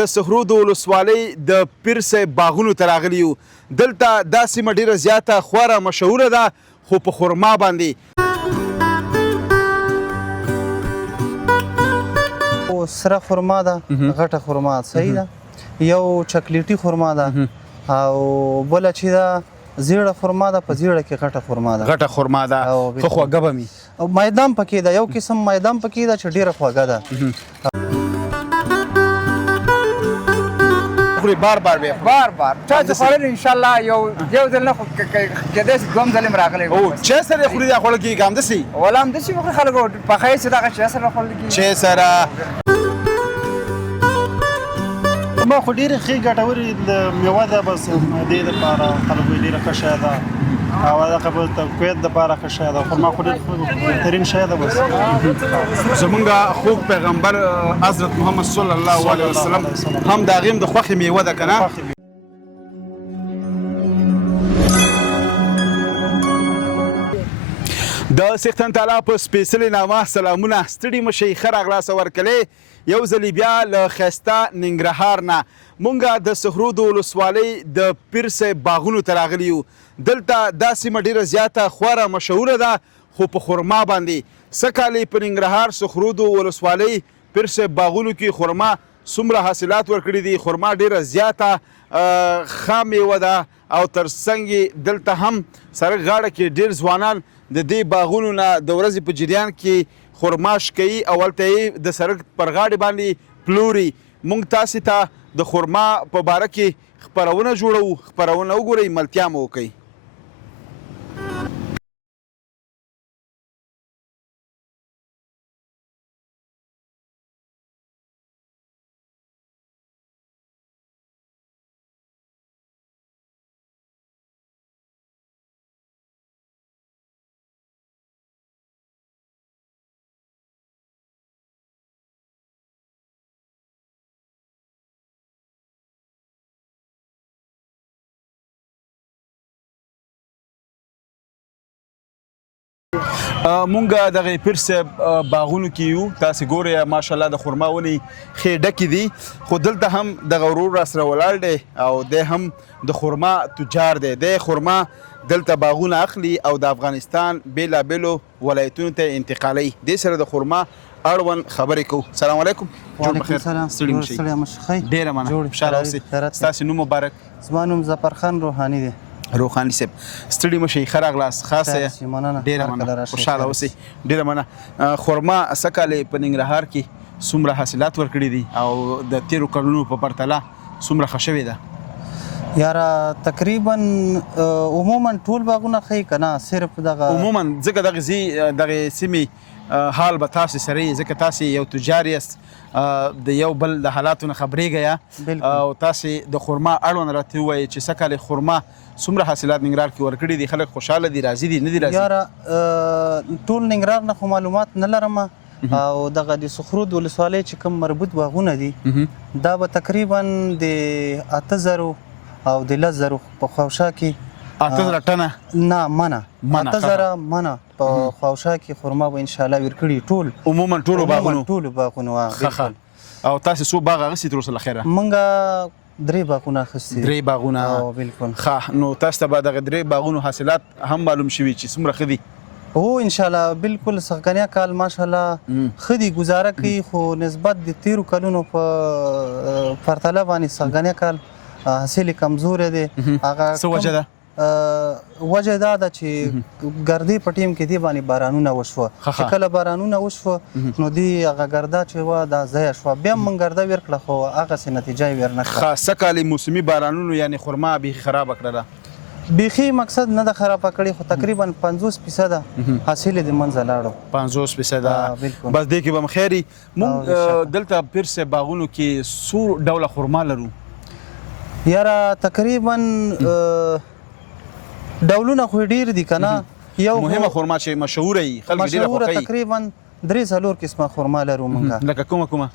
د سخرود ولسوالۍ د پیر صاحب باغونو ته راغلي یو. دلته دا سیمه ډېره زیاته خورا مشهوره ده خو په خرما باندې. سره خرما ده، غټه خرما صحیح ده، یو چاکلیټي خرما ده او بله چې ده زیړه خرما ده، په زیړه کې غټه خرما ده. غټه خرما ده ښه خوږه به مي او مایدام پکې ده، یو قسم مایدام پکې ده چې ډېره خوږه ده. بار بار بیا بار چا چې خوړل انشاءالله یو ځل نه خو کېدای شي دوم ځل هم راغلی او چای سره خوري دا خوړل کېږي همداسې ولا همداسې وکړي خلکو پخوی چې دغه چای سره خوړل کېږي. چای سره ما خو ډېرې ښې ګټورې میوه ده، بس معدې دپاره خلکو یې ډېره ښه شی ده او دغه به تقویت دپاره ښه شی ده. خرما خو ډېر بهترین شی ده. بس زمونږ خوږ پیغمبر حضرت محمد صلی الله علیه وسلم هم د هغې هم د خوښې میوه ده که نه؟ د څښتن تعالی په سپېڅلې نامه سلامونه. ستړي مه شئ، ښه راغلاست ورکلې یو ځلې بیا له ښایسته ننګرهار نه مونږ د سخرود ولسوالۍ د پیر صاحب باغونو ته راغلي یو. دلته دا سیمه ډېره زیاته خورا مشهوره ده خو په خرما باندې. سږ کال په ننګرهار سخرود ولسوالۍ پیر صاحب باغونو کې خرما څومره حاصلات ورکړي دي. خرما ډېره زیاته ښه میوه ده او تر څنګ یې دلته هم سړک غاړه کې ډېر ځوانان د دې باغونو نه د ورځې په جریان کې خرما شکوي او هلته یې د سړک پر غاړې باندې پلوري. موږ تاسې ته د خرما په باره کې خپرونه جوړوو. خپرونه وګورئ، ملتیا مو وکئ. مونږ دغه پیر صاحب باغونو کې یو. تاسې ګورئ ماشاءالله د خرما ونې ښې ډکې دي. خو دلته هم دغه ورور راسره ولاړ دی او دی هم د خرما تجار دی. دی خرما دلته باغونه اخلي او د افغانستان بېلابېلو ولایتونو ته انتقالوي. دې سره د خرما اړوند خبرې کوو. سلام علیکم. وعلیکم السلام. ستړي مه شئ. ډېره مننه. خوشحاله اوسئ. ستاسې نوم مبارک؟ زما نوم ظفرخان روحاني دی. روحاني صاحب ستړي مه شئ، ښه راغلاست. خاصه ډېره مننه، خوشحاله اوسئ. ډېره مننه. خرما سږ کال په ننګرهار کې څومره حاصلات ورکړي دي او د تېرو کلونو په پرتله څومره ښه شوې ده؟ یاره تقریبا عموما ټول باغونه ښه که نه، صرف دغه عموما ځکه دغې سیمې حال به تاسې سره یې، ځکه تاسې یو تجار یاست، د یو بل د حالاتو نه خبرېږئ او تاسې د خرما اړوند راته ووایئ چې سږ کال خرما څومره حاصلات ننګرهار کې ورکړي دي. خلک خوشحاله دي، راضي دي، نه دي راضي؟ یاره ټول ننګرهار نه خو معلومات نه لرم او دغه د سخرود ولسوالۍ چې کوم مربوط باغونه دي دا به تقریبا د 8000 او د 10,000 په خواوشا کې 8000 ټنه نه منه 8000 منه په خواوشا کې خرما به انشاءالله ورکړي ټول عموما ټولو باغونو بالکل. او تاسې څو باغ اخیستي تر اوسه له خیره؟ موږ 3 باغونه اخیستي. 3 باغونه؟ بالکل. ښه، نو تاسو ته به دغه 3 باغونو حاصلات هم معلوم شوي چې څومره ښه دي؟ هو انشاءالله بالکل. څښکنیا کال ماشاءالله ښه دي، ګزاره کوي، خو نسبت د تیرو کلونو په پرتله باندې څښکنیا کال حاصل کمزوری دی. هغه څه وجه ده؟ وجه دا ده چې ګردې په ټیم کې دې باندې بارانونه وشوه. چې کله بارانونه وشوه نو دې هغه ګرده چې وه دا ضایع شوه. بیا هم موږ ګرده ورکړه خو هغسې نتیجه یې ورنه کړه. سږ کال موسمي بارانونو یعنې خرما بیخي خرابه کړله؟ بیخي مقصد نه ده خرابه کړې، خو تقریبا 50% حاصل یې د منځه لاړو. 50%؟ بس دې کې به م خیر وي. موږ دلته پیر صاحب باغونو کې څو ډوله خرما لرو؟ یاره تقریبا ډولونه خو ډېر دي که نه. یو مهمه خرما چې مشهوره وي، خلک ډېره خوښوي. مشهوره تقریبا 3-4 قسمه خرما لرو موږ. لکه کومه کومه؟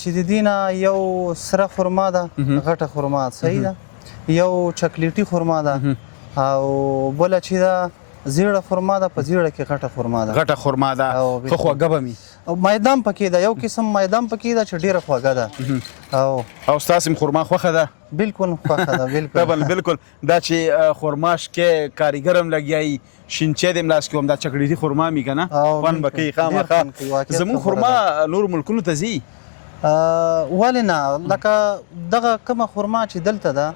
چې د دې نه یو سره خرما ده، غټه خرما صحیح ده، یو چاکلیټي خرما ده او بله چې ده زیړه خرما ده په زیړه کې غټه خرما ده غټه خرما ده او ښه خوږه به مي او میدان پکې ده یو قسم میدان پکې ده چې ډیره خوږه ده او ستاسو خرما خوښه ده بالکل خوښه ده بالکل طبعا بالکل دا چې خرماش کې کاریګرم لګیایي شینچې دې ملاس کې هم دا چکړې خرما می کنه خوند به کوي خامخا زمون خرما نور ملکونو ته ځي ولې نه لکه دغه کومه خرما چې دلته ده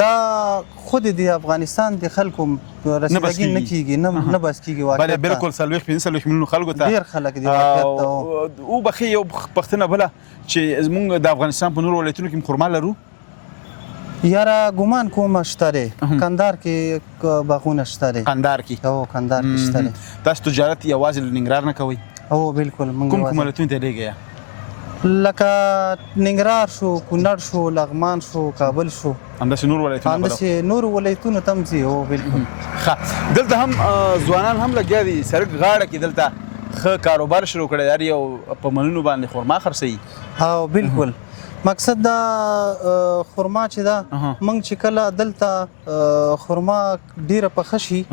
دا خود د افغانستان د خلکو رسیدګي نه کیږي نه بس کیږي واقعا بله بالکل 45 ملیون خلکو ته ډیر خلک دی واقعیت ته او بخي یو پښتنه بله چې زمونږ د افغانستان په نور ولایتونو کې خرما لرو یاره ګمان کوم شته کندهار کې باغونه شته کندهار کې او کندهار کې شته تاسو تجارت یوازې له ننګرهار نه کوئ او بالکل کوم ولایتونو ته لیږئ لکه ننګرهار شو کونړ شو لغمان شو کابل شو همداسې نور ولایتونه همداسې نور ولایتونو ته هم ځي او بالکل ښه دلته هم ځوانان هم لګیا دي سړک غاړه کې دلته ښه کاروبار شروع کړی هر یو په منونو باندې خرما خرڅوي او بالکل مقصد دا خرما چې ده موږ چې کله دلته خرما ډیره پخه شي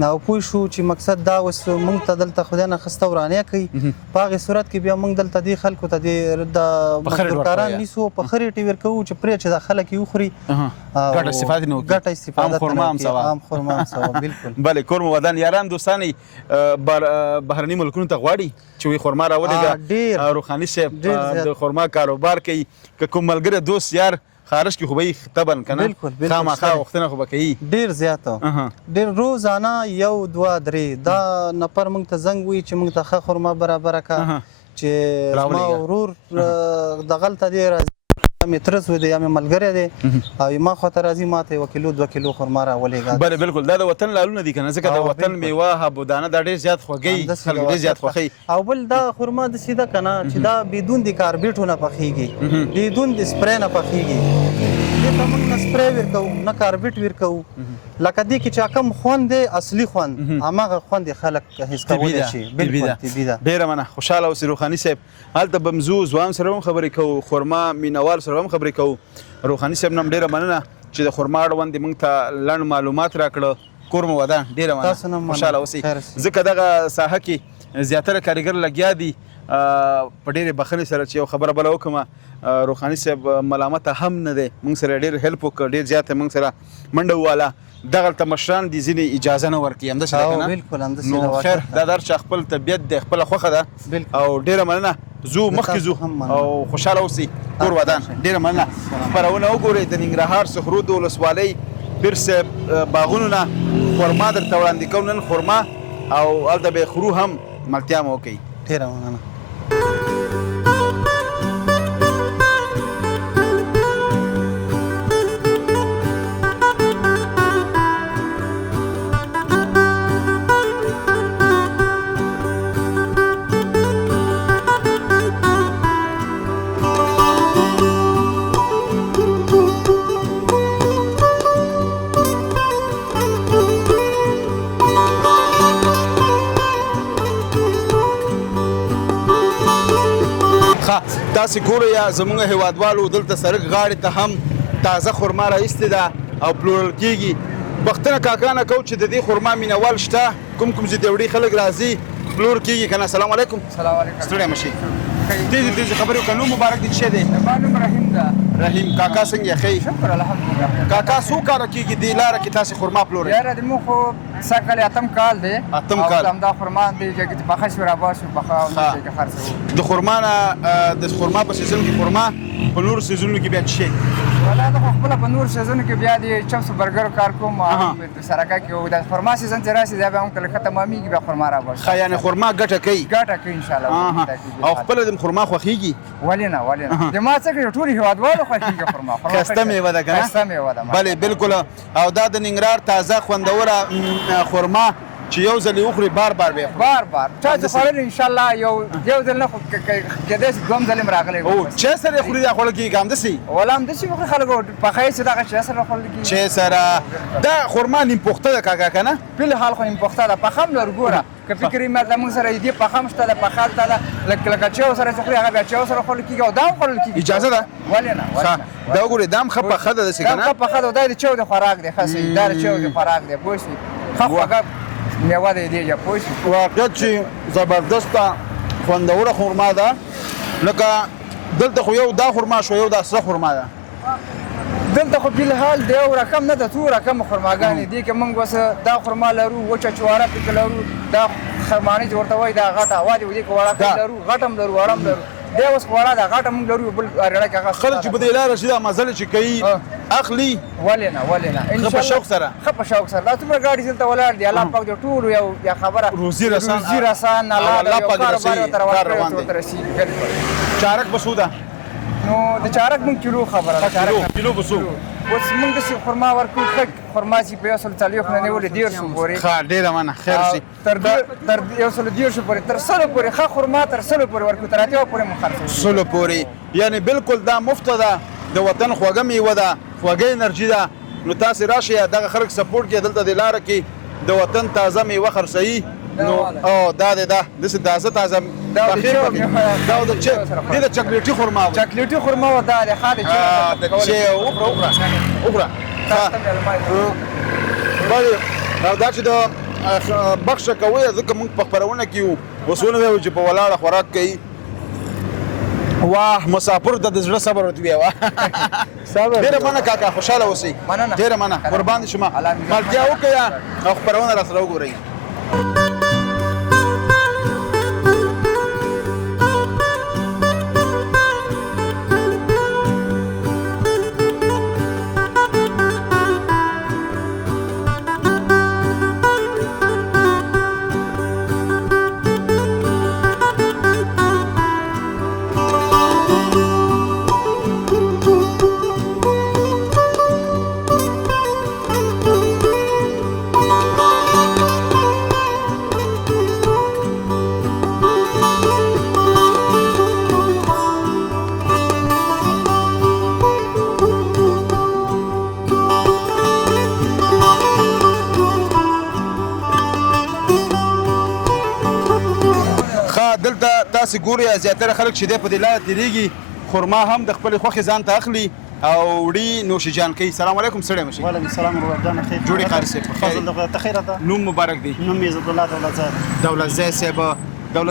او پوه شو چې مقصد دا اوس موږ ته دلته خدای نه خسته ورانه کوي په هغې صورت کې بیا موږ دلته دې خلکو ته د مزدورکاران نیسو په ښه ریټ یې ورکوو چې پرې چې دا خلک یې وخوري ګټه استفاده نه وکړي ګټه استفاده خرما هم سوا عام خرما هم سوا بالکل بله کور مو ودان یاران دوستان بهرني ملکونو ته غواړي چې وي خرما راولېږه روخاني صاحب د خرما کاروبار کوي که کوم ملګری دوست یار خارج کې خو به یې طبعا کنه خامخا غوښتنه خو به کوي ډېر زیاته ډېر روزانه یو دوه درې دا نفر موږ ته زنګ وي چې موږ ته ښه خرما برابره کړه چې زما ورور دغلته دی راځي مې ترس و دی یا مې ملګری دی او ما خواته راځي ما ته 1 کیلو 2 کیلو خرما راولېږه بله بالکل دا د وطن لالونه دي که نه ځکه د وطن میوه حبودانه دا ډېر زیات خوږوي خلک ډېر زیات خوښوي او بل دا خرما داسې ده که نه چې دا بدون د کاربیټو نه پخېږي بدون د سپری نه پخېږي دې ته موږ نه سپری ورکوو نه کاربیټ ورکوو لکه دې کې چې کوم خوند دی اصلي خوند هماغه خوند یې خلک حس کولی شي بالکل طبي ده ډېره مننه خوشحاله اوسئ روخاني صاحب هلته به ځو ځوان سره هم خبرې کوو خرما مینوال سره هم خبرې کوو روخاني صاحب نه هم ډېره مننه چې د خرما اړوند موږ ته لنډ معلومات راکړه کور مو ودان ډېره مننه خوشحاله اوسئ ځکه دغه ساحه کې زیاتره کاریګر لګیا دي په ډېرې بخښنې سره چې یو خبره بله وکړم روخاني صاحب ملامته هم نه دی موږ سره ډېر هیلپ وکړ ډېر زیاته موږ سره منډه وواله دغلته مشران دي ځینې اجازه نه ورکوي همداسې ده که نه بالکل همداسې نو خیر دا در چې خپل طبیعت دی خپله خوښه ده او ډېره مننه ځو مخکې ځو او خوشحاله اوسئ کور ودان ډېره مننه خپرونه وګورئ د ننګرهار سخرود ولسوالۍ پیر صاحب باغونو نه خرما درته وړاندې کوو نن خرما او هلته به یې خورو هم ملتیا مو وکړئ ډېره مننه تاسې ګورئ یا زموږ هیوادوالو دلته سړک غاړې ته هم تازه خرما راایستې ده او پلورل کېږي پوښتنه کاکا نه کوو چې د دې خرما مینوال شته کوم کوم زیدوړي خلک راځي پلور کېږي که نه السلام علیکم سلام علیکم ستړی مه شئ تیزې خبرې وکړه نوم مبارک دې څه دی زما نوم رحیم ده رحیم کاکا څنګه یې ښه شکر الحمدلله کاکا څو کاله کېږي دې لاره کې تاسې خرما پلورئ یاره زموږ خو سږ کال اتم کال دی اتم کال او همدا خرما دې ځای کې پخه شوې راباسو پخه او دې ځای کې خرڅوو د خرما نه د خرما په سیزن کې خرما په نورو سیزنونو کې بیا څه شی ولا زه خو خپله په نور سیزنو کې بیا د چپس و برګرو کار کوم د سرکه کې او د خرما سیزن چې راشي بیا هم کله ښه تمامېږي بیا خرما راباسو ښه یعنې خرما ګټه کوي ګټه کوي انشاءالله او خپله د خرما خوښېږي ولې نه ولې نه د ما څه کوي ټول هیوادوالو خوښېږي خرما ښایسته میوه ده که نه ښایسته میوه ده بلې بالکل او دا د ننګرهار تازه خوندوره خرما چې یو ځل یې وخوري بار بار بیا بار چا چې خوړل انشاءالله یو ځل نه خو کېدای شي دوم ځل هم راغلی او چای سره یې خوري دا خوړل کېږي همداسې ولا همداسې وخوري خلکو پخه یې چې دغه چای سره خوړل کېږي چای سره دا خرما نیم پخته ده کاکا که نه فلحال خو نیم پخته ده پخه هم لرو ګوره که فکر یې مطلب موږ سره دې پخه هم شته ده پخه هلته ده لکه چایو سره چې خوري هغه بیا چایو سره خوړل کېږي او دا هم خوړل کېږي اجازه ده ولې نه دا وګورئ دا هم ښه پخه ده داسې که نه دا ښه پخه ده دا د چایو د خوراک دی ښه صحیح دا د چایو د خوراک دی پوه شوې ښه خوږه میوه د دې پوه شو واقعیت چې زبردسته خوندوره خرما ده لکه دلته خو یو دا خرما شو یو دا سره خرما ده دلته خو فلحال د یو رقم نه ده څو رقم خرماګانې دي که موږ اوس دا خرما لرو وچه چواره پکې لرو دا خرمانې چې ورته وایي دا غټه هوا دې ودې کې وړه لرو غټم لرو وړم لرو دی اوس وړه دا غټه موږ لرو بل رړه کې هغه خلک چې په دې لاره شي دا مزل چې کوي اخلي ولې نه ان شاء الله په شوق سره ښه په شوق سره دا څومره ګاډي دلته ولاړ دي الله پاک دې ټول یا خبره روزي رسان الله پاک کار روان دي چارک بسوده نو د چارک مونږ کیلو خبره ده چارک کیلو بسو اوس موږ داسې خرما ورکو ښه خرما چې په 140 نه نیولې 150 پورې ښه ډېره مننه خیر شي تر 140 پورې تر 100 پورې ښه خرما تر 100 پورې ورکو تر 80 پورې مو خرڅوي 100 پورې یعنی بالکل دا مفته ده د وطن خوږه میوه ده خوږه انرژي ده نو تاسو راشئ دغه خلک سپورټ کې دلته د لاره کې د وطن تازه میوه خرڅوي نو او دا داسې تازه دا د چاکلیټي خرما چاکلیټي خرما و دا د خاله چې وخوره بله دا چې د بخښه کوي ځکه موږ په خپرونه کې یو اوس ونه چې په ولاړه خوراک کوي واه مسافر د زړه صبر ورته ویوا ډېره مننه کاکا خوشحاله اوسئ ډېره مننه قربان شم مالتیا وکړه او خپرونه راسره وګورئ تاسو ګورئ زیاتره خلک چې په دې لاره تېرېږي خرما هم د خپلې خوښې ځان ته اخلي او وړي نوشیجان کوي سلام علیکم ستړی مه شئ وعلیکم السلام ورحمة الله خیر جوړې قاري صاحب په خیر ته خیر ده نوم مبارک دی نوم یې عزت الله دولت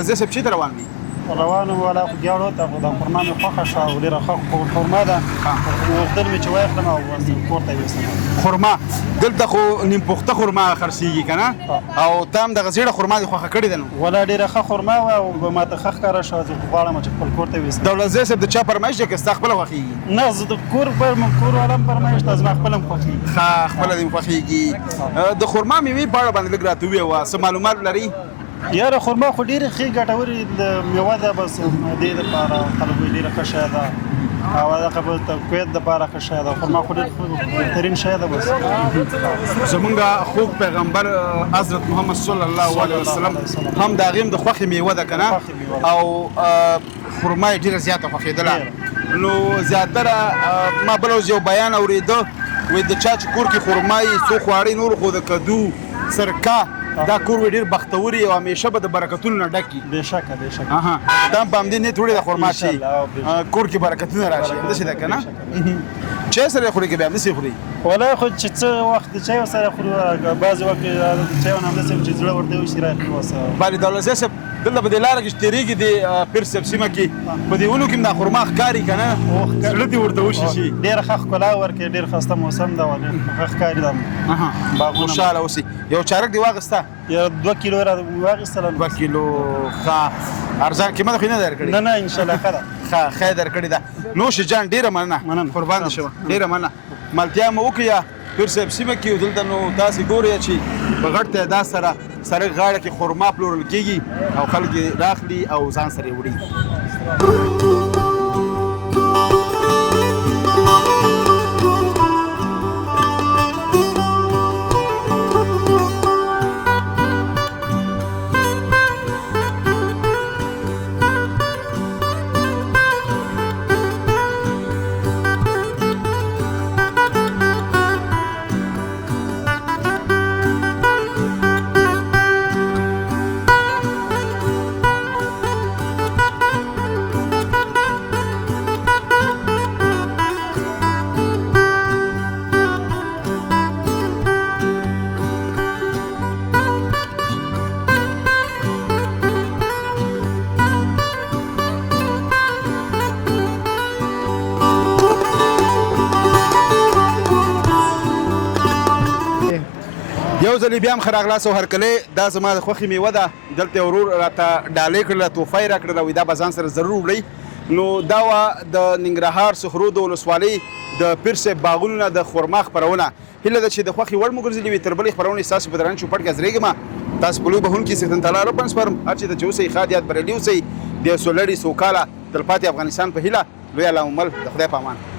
ځای صاحب چېرته روان دی روانو ولا خو ګیاړو ته د خرما مې خوښه شوه او ډېره ښه خرما ده غوښتل مې چې واخلم او کور ته یې یوسم خرما دلته خو نیم پخته خرما خرڅېږي که نه او تا هم دغه زیړه خرما دې خوښه کړې ده نو ولا ډېره ښه خرما وه او ما ته ښه ښکاره شوه زه غواړم چې خپل کور ته یې یوسم دولت ځای صاحب د چا فرمایش دی که ستا خپله خوښېږي نه زه د کور والا هم فرمایش ده زما خپله هم خوښېږي ښه خپله دې خوښېږي د خرما میوې په اړه باندې لږ راته ووایه څه معلومات لري یاره خرما خو ډېرې ښې ګټورې میوه ده بس دې دپاره خلکو یې ډېره ښه شی ده او هغه به د کویت دپاره ښه شی ده خرما خو ډېر بهترین شی ده بس زمونږ خوږ پیغمبر حضرت محمد صلی الله علیه وسلم هم د هغې هم د خوښې میوه ده که نه او خرما یې ډېره زیاته خوښېدله نو زیاتره ما بله ورځ یو بیان اورېده وایي د چا چې کور کې خرما یي څو خواړې نور خو د کدو سرکه دا کور وی ډېر بختوري او همیشه به د برکتونو نه ډک وي بېشکه دا هم په همدې نیت وړې د خرما چې کور کې برکتونه راشي همداسې ده که نه چای سره یې خوري که بیا همداسې خوري والله خو چې څه وخت د چایو سره خورو بعضې وخت د چایو نه همداسې چې زړه ورته وشي راخلي اوس بلې دولت صاحب دلته په دې لاره کې چې تېرېږي د پیر صاحب سیمه کې په دې ونو کې هم دا خرما ښکاري که نه زړه دې ورته وشي شي ډېره ښه ښکلا ورکوي ډېر ښایسته موسم ده او ډېر ښه ښکاري دا خوشحاله اوسئ یو چارک دې واخېسته یو 2 کیلو را واخېستله 2 کیلو ښه ارزان قیمت خو یې نه درکړې نه انشاءالله ښه ده ښه درکړې ده نوش جان ډېره مننه قربان دې شم ډېره مننه ملتیا مو وکړه پیر صاحب سیمه کې دلته نو تاسې ګورئ چې په غټ تعداد سره سړک غاړه کې خرما پلورل کېږي او خلک یې راخلي او ځان سره یې وړي ځل بیا هم ښه راغلاست او هرکلی دا زما د خوښې میوه ده دلته ورور راته ډالۍ کړله توفه یې راکړله وایي دا به ځان سره ضرور وړئ نو دا وه د ننګرهار سخرو د ولسوالۍ د پیر صاحب باغونو نه د خرما خپرونه هیله ده چې د خوښې وړ مو ګرځېدلې وي تر بلې خپرونې ستاسو په درانه چوپړ کې حاضرېږم تاسو په لوی بهونکي څښتن تعالی رب سپارم هر چېرته چې اوسئ ښاد یاد بریالي اوسئ د سولړي سوکاله تلپاتې افغانستان په هیله لوی الله مل د خدای په امان